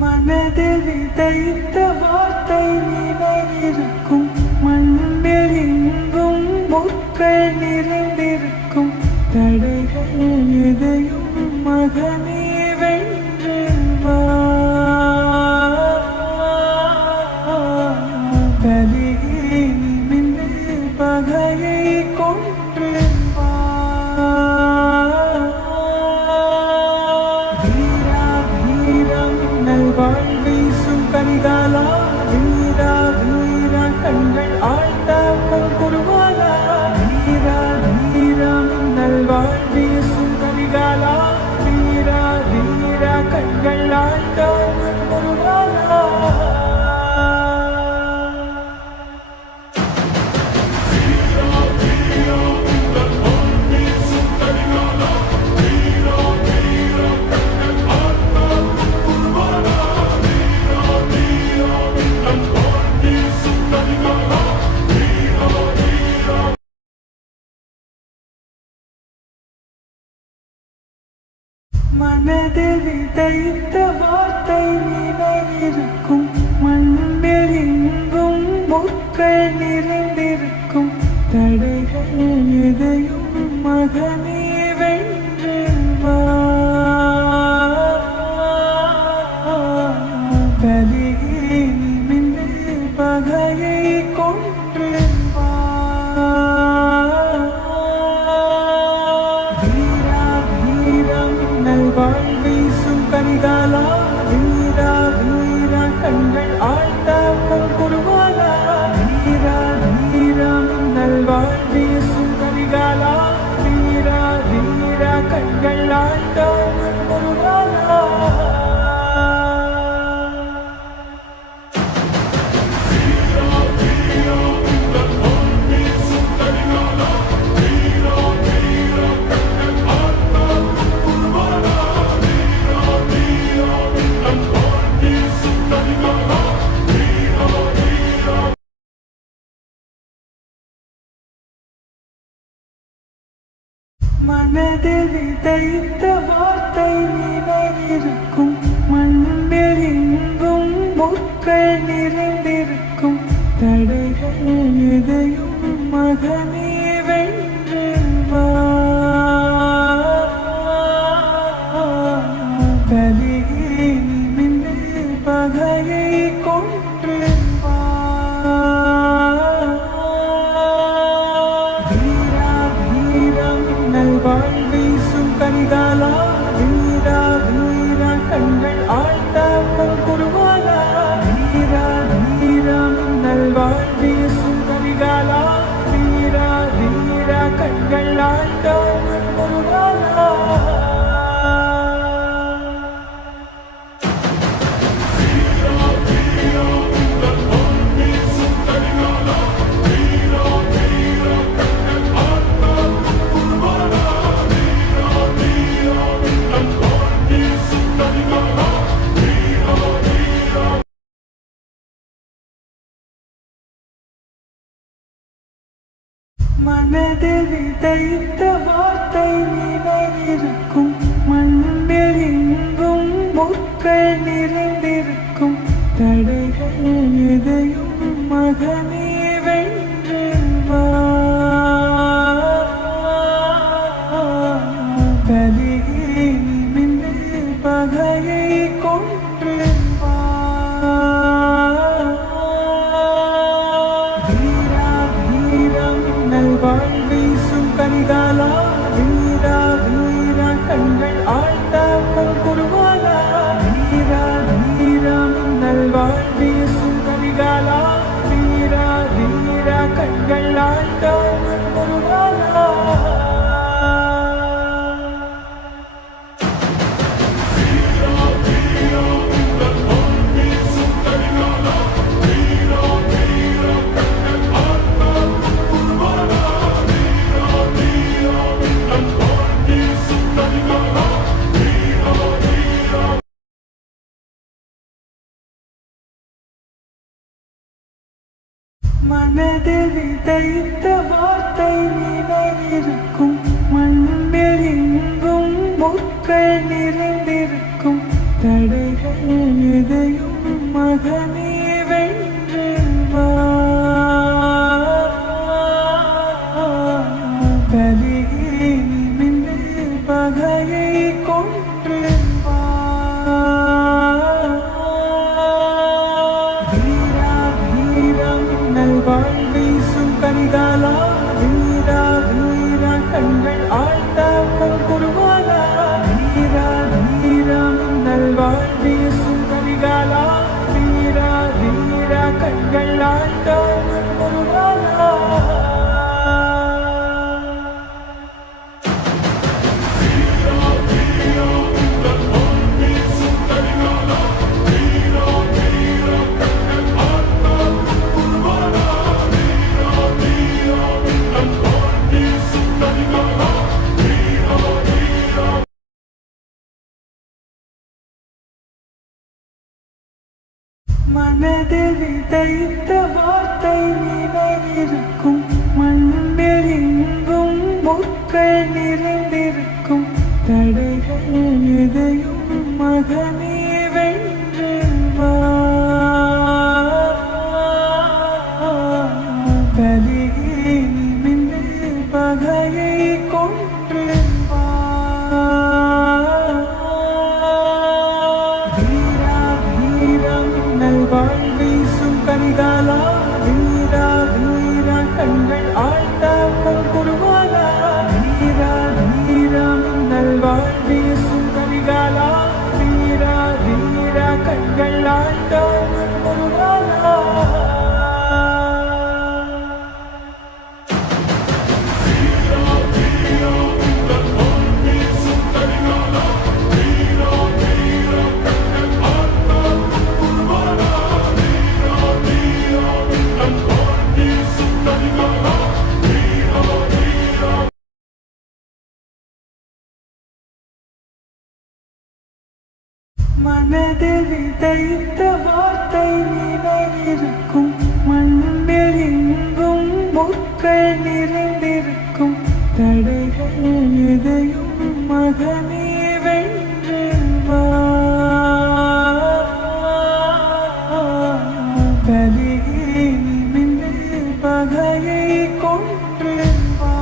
மனதில் விதைத்த வார்த்தை நினைவிருக்கும். மண்ணில் எங்கும் முட்கள் நிறைந்திருக்கும். தடைகள் எதையும் மகனே வென்று வா. தலையே நிமிர்ந்து பகையை கொன்று வா. வீரா வீரம் நல்வாழ் வீசும் கரிகாலா. வீரா வீரா கண்கள் ஆழ்த்தாக்கும் குருவாலா. வீரா வீரம் நல்வாழ் வீசும் கரிகாலா. வீரா வீரா கண்கள் ஆழ்த்தாக்கும் குருவாலா. மனதில் விதைத்த வார்த்தை நினைவிருக்கும். மண்ணில் எங்கும் முட்கள் நிறைந்திருக்கும். தடைகள் எதையும் மகனே வென்று வா. தலையே நிமிர்ந்து பகையை கொன்று வா. வீரா வீரம் நல்வாழ் வீசும் கரிகாலா. வீரா வீரா கண்கள் ஆழ்த்தாக்கும் குருவாலா. வீரா வீரம் நல்வாழ் வீசும் கரிகாலா. வீரா வீரா கண்கள் ஆழ்த்தாக்கும் குருவாலா. மனதில் விதைத்த வார்த்தை நினைவிருக்கும். மண்ணில் எங்கும் முட்கள் நிறைந்திருக்கும். தடைகள் எதையும் மகனே வென்று வா. தலையே நிமிர்ந்து பகையை கொன்று வா. வீரா வீரம் நல்வாழ் வீசும் கரிகாலா. வீரா வீரா கண்கள் ஆழ்த்தாக்கும் குருவாலா. வீரா வீரம் நல்வாழ் வீசும் கரிகாலா. வீரா வீரா கண்கள் ஆழ்த்தாக்கும் குருவாலா. மனதில் விதைத்த வார்த்தை நினைவிருக்கும். மண்ணில் எங்கும் முட்கள் நிறைந்திருக்கும். தடைகள் எதையும் மகனே வென்று வா. தலையே நிமிர்ந்து பகையை கொன்று வா. வீரா வீரம் நல்வாழ் வீசும் கரிகாலா. வீரா வீரா கண்கள் ஆழ்த்தாக்கும் குருவாலா. வீரா வீரம் நல்வாழ் வீசும் கரிகாலா. வீரா வீரா கண்கள் ஆழ்த்தாக்கும் குருவாலா. மனதில் விதைத்த வார்த்தை நினைவிருக்கும். மண்ணில் எங்கும் முட்கள் நிறைந்திருக்கும். தடைகள் எதையும் மகனே வென்று வா. பலியே நிமிர்ந்து பகையை கொன்று வா. வீரா வீரம் நல்வாழ் வீசும் கரிகாலா, வீரா வீரா கண்கள் ஆழ்த்தாக்கும் குருவாலா. வீரா வீரம் நல்வாழ் வீசும் கரிகாலா, வீரா வீரா கண்கள் ஆழ்த்தாக்கும் குருவாலா. மனதில் விதைத்த வார்த்தை நினைவிருக்கும், மண்ணில் எங்கும் முற்கள் நிறைந்திருக்கும். தடைகள் எதையும் மகனே வென்று வா. பலியே நிமிர்ந்து பகையை கொன்று வா. வீரா வீரம் நல்வாழ் வீசும் கரிகாலா, வீரா வீரா கண்கள் ஆழ்த்தாக்கும் குருவாலா. வீரா வீரம் நல்வாழ் வீசும் கரிகாலா, வீரா வீரா கண்கள் ஆழ்த்தாக்கும் குருவாலா. மனதில் விதைத்த வார்த்தை நினைவிருக்கும், மண்ணில் எங்கும் முற்கள் நிறைந்திருக்கும். தடைகள் எதையும் மகனே வென்று வா. பலியே நிமிர்ந்து பகையை கொன்று வா.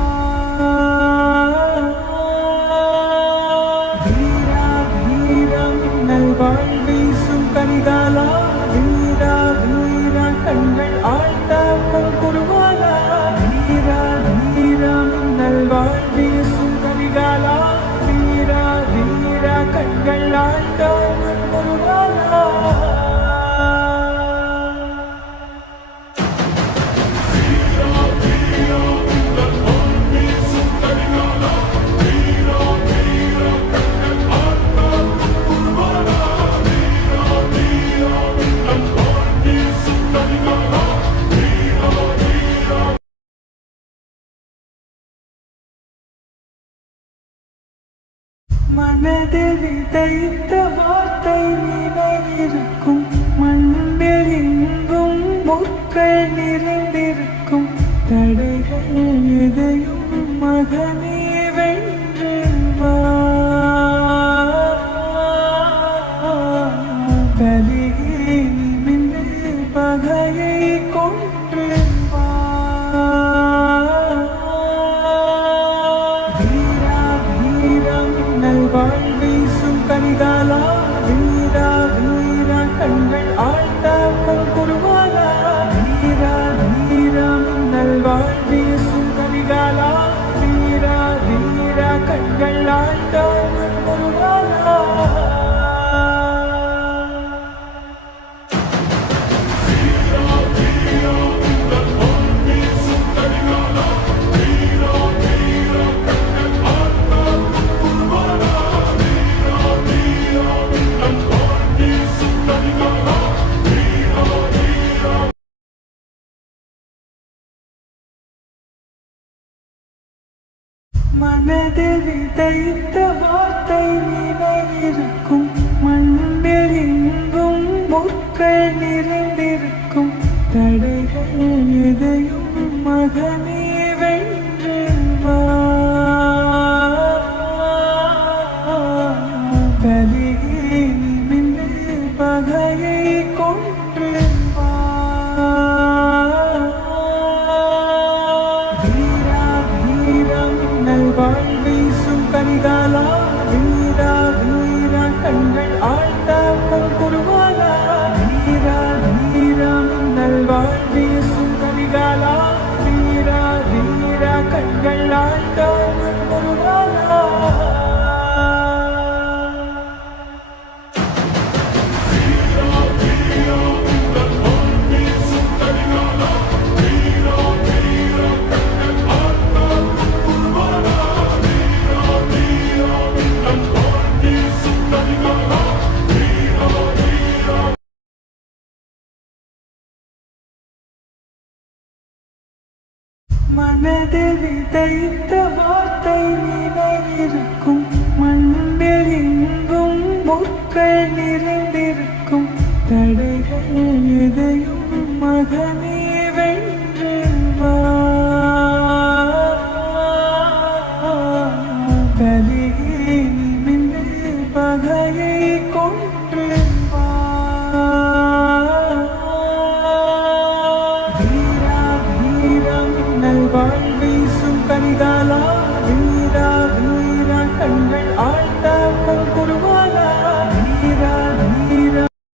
வீரா வீரம் நல்வாழ் வீசும் கரிகாலா, வீரா வீரா கண்கள் ஆழ்த்தாக்கும் குருவாலா. வீரா வீரம் நல்வாழ் வீசும் கரிகாலா, வீரா வீரா கண்கள் ஆழ்த்தாக்கும் குருவாலா. மனதில் விதைத்த வார்த்தை நினைவிருக்கும், மண்ணில் எங்கும் முற்கள் நிறைந்திருக்கும். தடைகள் எதையும் மகனே வென்று வா. பலியே நிமிர்ந்து பகையை கொன்று வா. வீரா வீரம் நல்வாழ் வீசும் கரிகாலா, வீரா வீரா கண்கள் ஆழ்த்தாக்கும் குருவாலா. வீரா வீரம் நல்வாழ் வீசும் கரிகாலா, வீரா வீரா கண்கள் ஆழ்த்தாக்கும் குருவாலா. மனதில் விதைத்த வார்த்தை நினைவிருக்கும், மண்ணில் எங்கும் முற்கள் நிறைந்திருக்கும். தடைகள் எதையும் மகனே வென்று வா. பலியே ஆழ்ந்தாக்கும் குருவாலா வீரா வீரா மின்னல் வாழ்வீசும் கரிகாலா வீரா வீரா கண்கள் ஆழ்ந்தாக்கும் குருவாலா மனதில் விதைத்த வார்த்தை நினைவிருக்கும் மண்ணில் எங்கும் முற்கள் நிறைந்திருக்கும் தடைகள் எதையும் மகனே